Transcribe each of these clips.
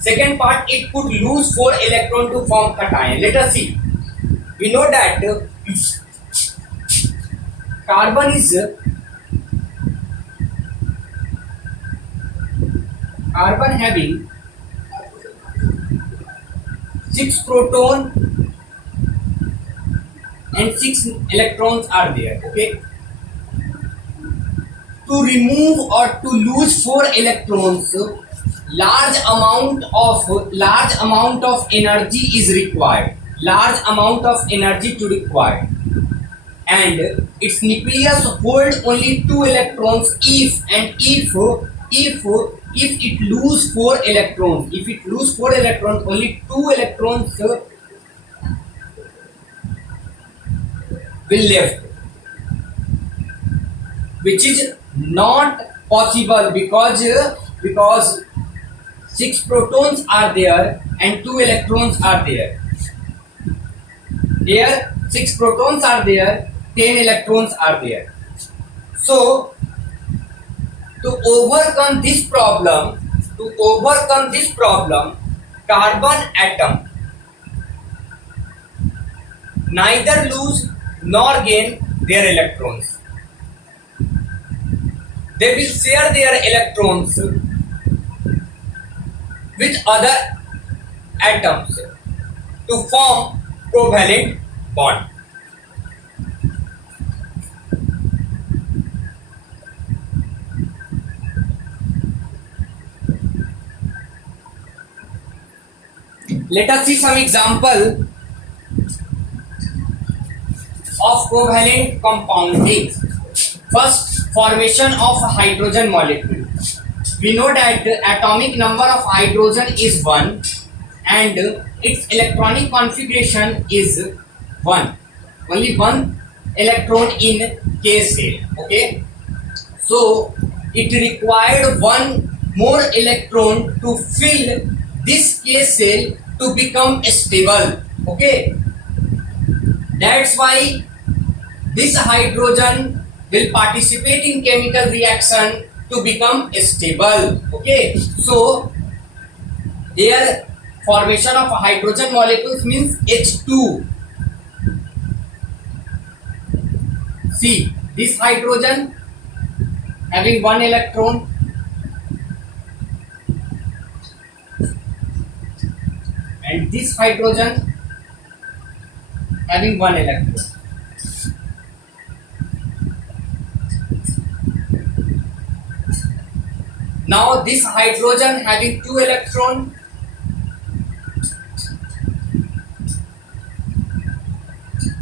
Second part, it could lose 4 electrons to form cation. Let us see. We know that carbon having 6 proton and 6 electrons are there. Okay. To remove or to lose 4 electrons, large amount of energy is required. Large amount of energy to require, and its nucleus hold only 2 electrons if it lose 4 electrons. If it lose 4 electrons, only 2 electrons will left, which is not possible because 6 protons are there and 2 electrons are there. Here 6 protons are there, 10 electrons are there. So to overcome this problem, carbon atom neither lose nor gain their electrons. They will share their electrons with other atoms to form covalent bond. Let us see some example of covalent compounding. First, formation of hydrogen molecule. We know that the atomic number of hydrogen is 1 and its electronic configuration is 1. Only 1 electron in K cell. Okay. So it required 1 more electron to fill this K cell to become stable. Okay. That's why this hydrogen will participate in chemical reaction to become stable. Okay. So here formation of hydrogen molecules means H2. See, this hydrogen having 1 electron and this hydrogen having 1 electron. Now this hydrogen having 2 electron,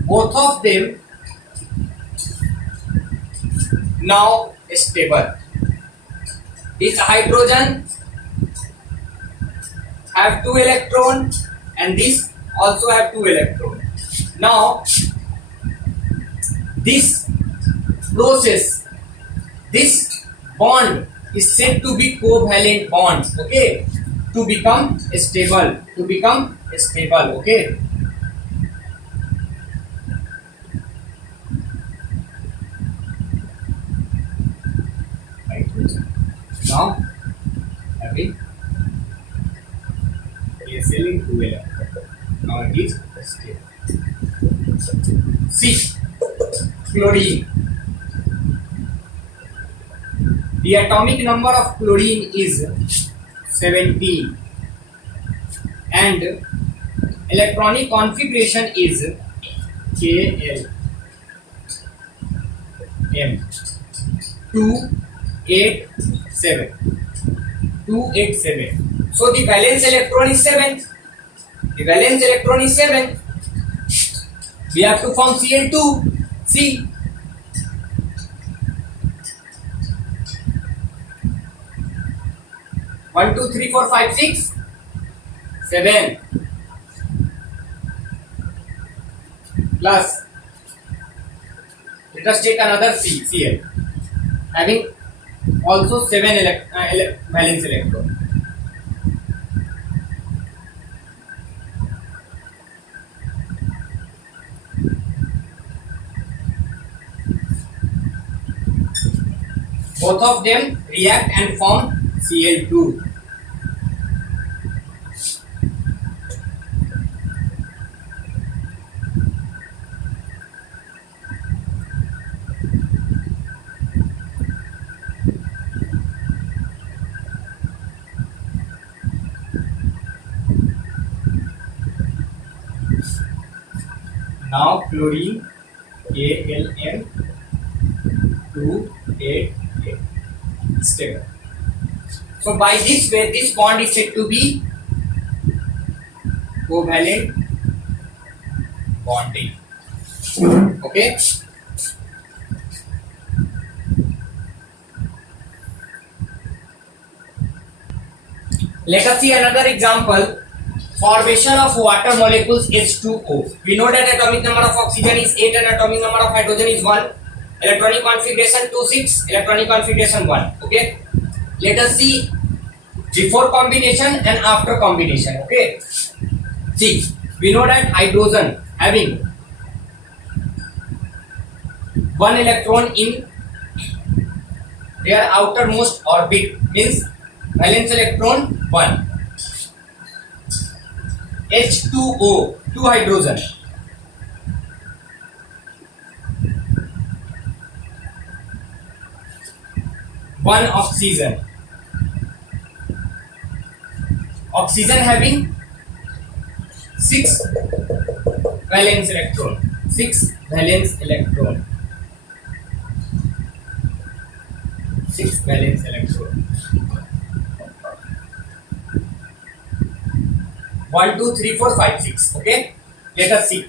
both of them now stable. This hydrogen have 2 electron and this also have 2 electron. Now this process, this bond is said to be covalent bond. Okay, to become stable. Okay. Now having we are selling 2 electron. Now it is stable. C. Chlorine. The atomic number of chlorine is 17 and electronic configuration is Kl M 287. So the valence electron is 7. We have to form Cl2. See, 1, 2, 3, 4, 5, 6, 7 plus, let us take another Cl having also 7 valence electron. both of them react and form Cl2. Now chlorine Alm288 stable. So by this way, this bond is said to be covalent bonding. Okay. Let us see another example. Formation of water molecules H2O. We know that atomic number of oxygen is 8 and atomic number of hydrogen is 1. Electronic configuration 2 6. Electronic configuration 1. Okay. Let us see before combination and after combination. Okay. See, we know that hydrogen having 1 electron in their outermost orbit means valence electron 1. H2O, 2 hydrogen. One oxygen. Oxygen having 6 valence electron. 6 valence electron. 6 valence electron. 1 2 3 4 5 6. Okay, let us see.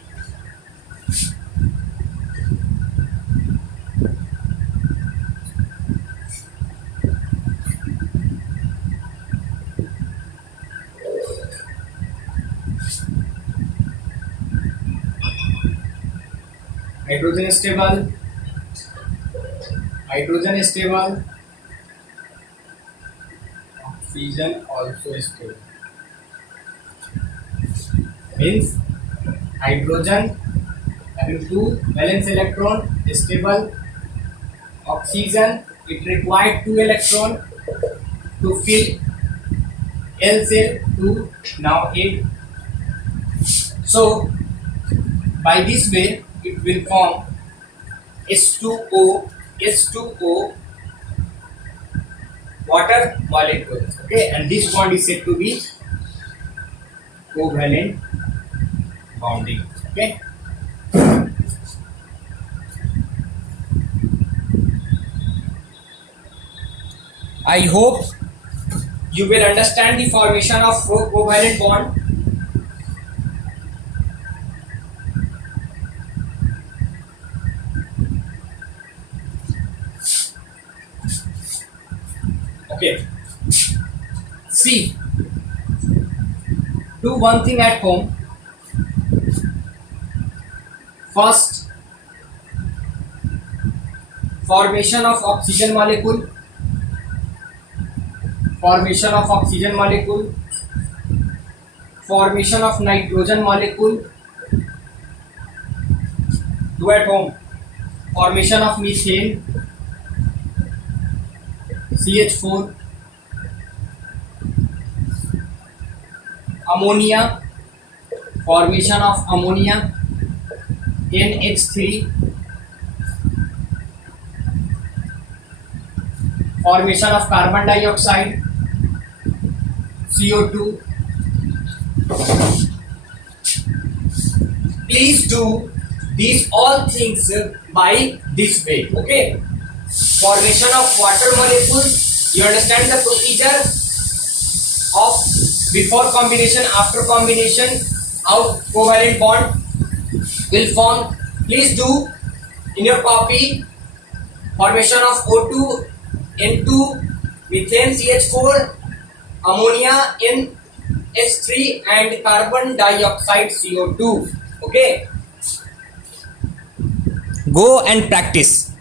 Hydrogen is stable. Hydrogen is stable. Oxygen also is stable. Means hydrogen having 2 valence electron is stable. Oxygen, it required 2 electron to fill L cell to now 8. So by this way it will form H2O water molecules. Okay, and this bond is said to be covalent bonding. Okay. I hope you will understand the formation of covalent bond. Okay. See, do one thing at home. First, formation of oxygen molecule. Formation of oxygen molecule. Formation of nitrogen molecule. Do at home. Formation of methane. CH4. Ammonia. Formation of ammonia. NH3. Formation of carbon dioxide. CO2. Please do these all things by this way. Okay. Formation of water molecules. You understand the procedure of before combination, after combination, how covalent bond will form. Please do in your copy. Formation of O2, N2, methane CH4, ammonia NH3 and carbon dioxide CO2. Okay. Go and practice.